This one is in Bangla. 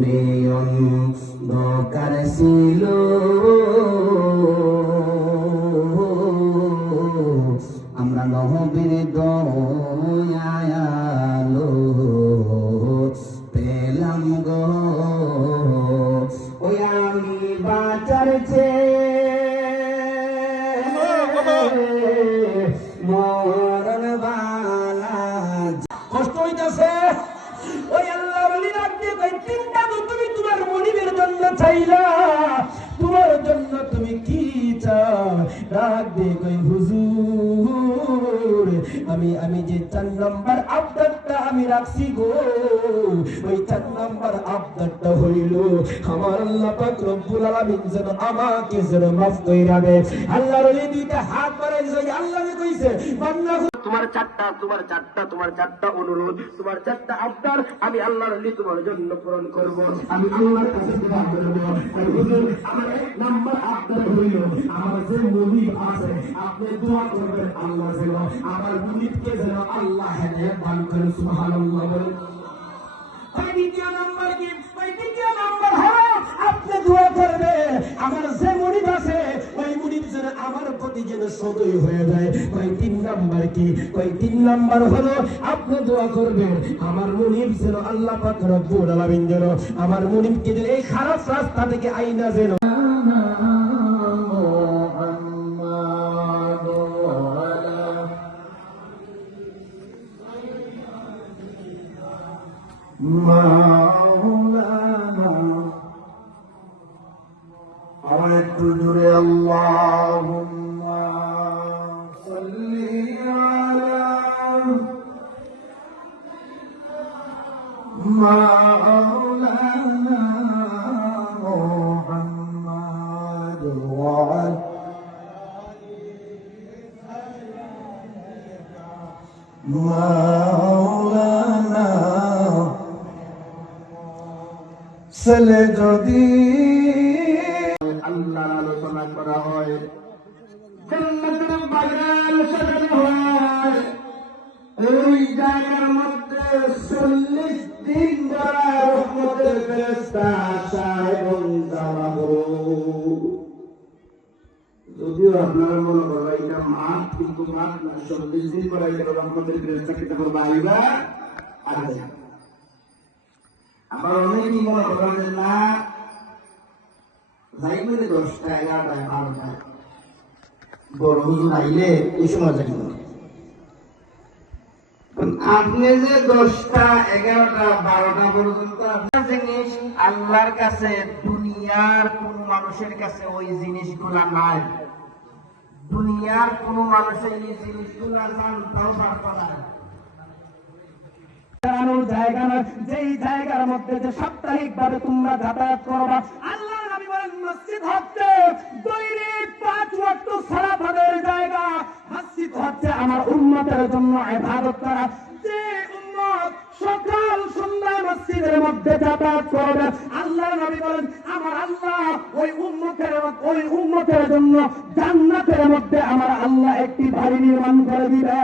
মেয়ন অন্ধকার ছিল। আমরা নহবীর দয়ালো পেলাম গো। ওই আমি বাঁচার চেয়ে। ডাক দে কই, হুজুর, আমি আমি যে চার নম্বর আবদারটা আমি রাখছি গো, ওই চার নম্বর আবদারটা হইল, আমার আল্লাহ পাক রব্বুল আলামিন যেন আমাকে যেন মাফ কইরা দে আল্লাহর ওই দুইটা হাত বাড়াইছে আল্লাহ কইছে, বান্দা তোমার চারটা তোমার চারটা তোমার চারটা অনুরোধ, তোমার চারটা আবদার আমি আল্লাহর আলী তোমার জন্য পূরণ করব। আমি আল্লাহর কাছে আমার যে মুনিব আছে, আপনি দোয়া করবেন আল্লাহ আমার মুনিবকে যেন আল্লাহ হেদায়েত দান করেন সুবহানাল্লাহ বলেন। আপনি দোয়া করবে আমার যে যদি যেন সদয় হয়ে যায় কয় তিন নাম্বার কি? কয় তিন নাম্বার হলো, আপনি দোয়া করবেন, আমার মনিব যেন আল্লাহ পাক রব্বুল আলামিন যেন আমার মুনিবকে যেন এই খারাপ রাস্তা থেকে আইনা যেন আমার একটু জুড়ে আল্লাহ সেলে যদি আল্লাহর আলোচনা করা হয় জান্নাতের বাগান সাজানো হয়। ওই জায়গার মধ্যে চল্লিশ দিন ধরা রহমতের ফেরেস্তা আসা এবং যাওয়া যদিও আপনারা মনে করো এটা মাঠ, কিন্তু মাঠ না, চল্লিশ দিন পরে এটা রহমতের ফেরেস্তা কেটে করব আইবা আগে আবার অনেকেই মনে করেন না যাইবে দশটা এগারোটা বারোটা আপনি যে দশটা, এগারোটা, বারোটা পর্যন্ত আপনার জিনিস আল্লাহর কাছে, দুনিয়ার কোন মানুষের কাছে ওই জিনিসগুলা নাই। দুনিয়ার কোন মানুষের এই জিনিসগুলা জানতেও পারতো না। যেই জায়গার মধ্যে যে সাপ্তাহিক ভাবে তোমরা যাতায়াত করবা আল্লাহ নবী বলেন, মসজিদ হচ্ছে পাঁচ মসজিদ হচ্ছে আমার উন্নতের জন্য করা। যে উন্নত সকাল সন্ধ্যা মসজিদের মধ্যে যাতায়াত করবে আল্লাহ নবী বলেন, আমার আল্লাহ ওই উন্নতের ওই উন্নতের জন্য জান্নাতের মধ্যে আমার আল্লাহ একটি বাড়ি নির্মাণ করে দিবে